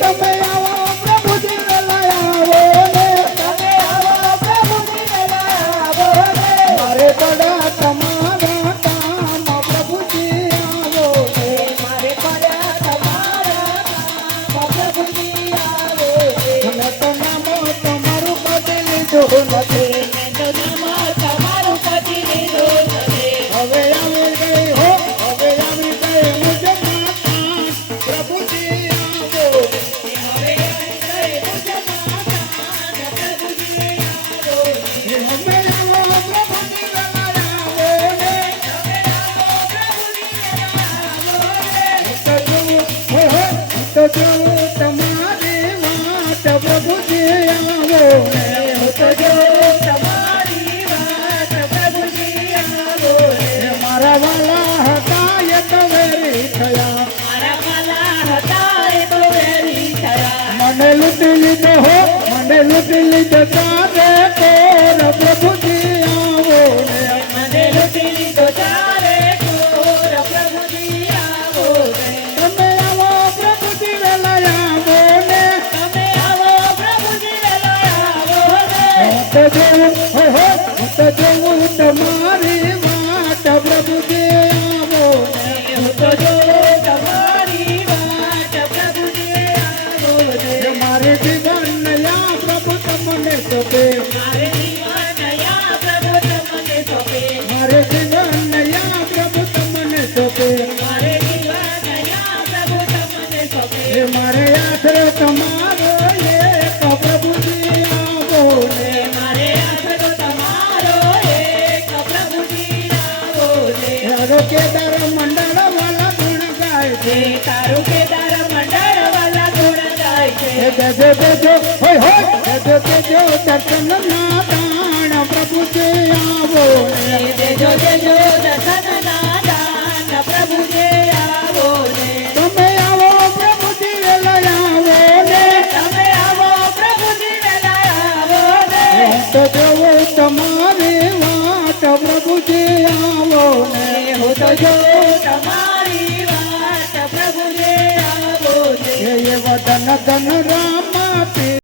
તમે આવો પ્રભુજી વેલા આવો ને, તમે આવો પ્રભુજી વેલા આવો ને, મારે પડ્યા તમારા કામ પ્રભુજી આવો ને, મારે પડ્યા તમારા કામ પ્રભુજી આવો ને, અને તો નામો તમારું બદલી લીધું નથી, મેં તો નામ તમારું બદલી લીધું નથી. હવે આવી ગઈ હો, હવે આવી ગઈ મુજ માતા પ્રભુજી આવો ને, હવે આવી ગઈ મુજ માતા પ્રભુજી આવો ને, હવે આવો પ્રભુજી વેલા આવો ને, તમે આવો પ્રભુજી વેલા આવો ને, તો જોઉં, હો હો, તો જોઉં તમારી વાત પ્રભુજી આવો ને, હું તો જોઉં તમારી વાત પ્રભુજી આવો ને, મારા વાલા હતા એ તો વેરી થયા, મારા વાલા હતા એ તો વેરી થયા. મને લૂંટી લીધો હો, મને લૂંટી લીધો તારે કોર પ્રભુજી આવો ને, મને લૂંટી લીધો ચારે કોર પ્રભુજી આવો ને, તમે આવો પ્રભુજી વેલા આવો ને, તમે આવો પ્રભુજી વેલા આવો ને, હું તો જોઉં, હો હો, હું તો જોઉં તમારી વાત પ્રભુજી આવો ને, હું તો જોઉં તમારી વાત પ્રભુજી આવો ને, મારે જીવન યા પ્રભુ તમને સોંપે, મારે જીવન યા પ્રભુ તમને સોંપે, મારે જીવન યા પ્રભુ તમને સોંપે, મારે જીવન યા પ્રભુ તમને સોંપે, એ મારે આશરો તમારો એક પ્રભુજી આવો ને, મારે આશરો તમારો એક પ્રભુજી આવો ને, કેદાર મંડળ વાલા ગુણ ગાય છે, તારું કેદાર મંડળ વાલા ગુણ ગાય છે, દેજો દેજો હોય હોય દેજો દેજો દર્શન ના દાણ પ્રભુજી આવો ને, દેજો દેજો દર્શન ના દાન પ્રભુજી આવો ને, તમે આવો પ્રભુજી વેલા આવો ને, તમે આવો પ્રભુજી વેલા આવો ને, તો જોઉં તમારી વાત પ્રભુજી આવો ને, હું તો જોઉં તમારી વાત પ્રભુજી આવો ને, એ વદન ધન રામ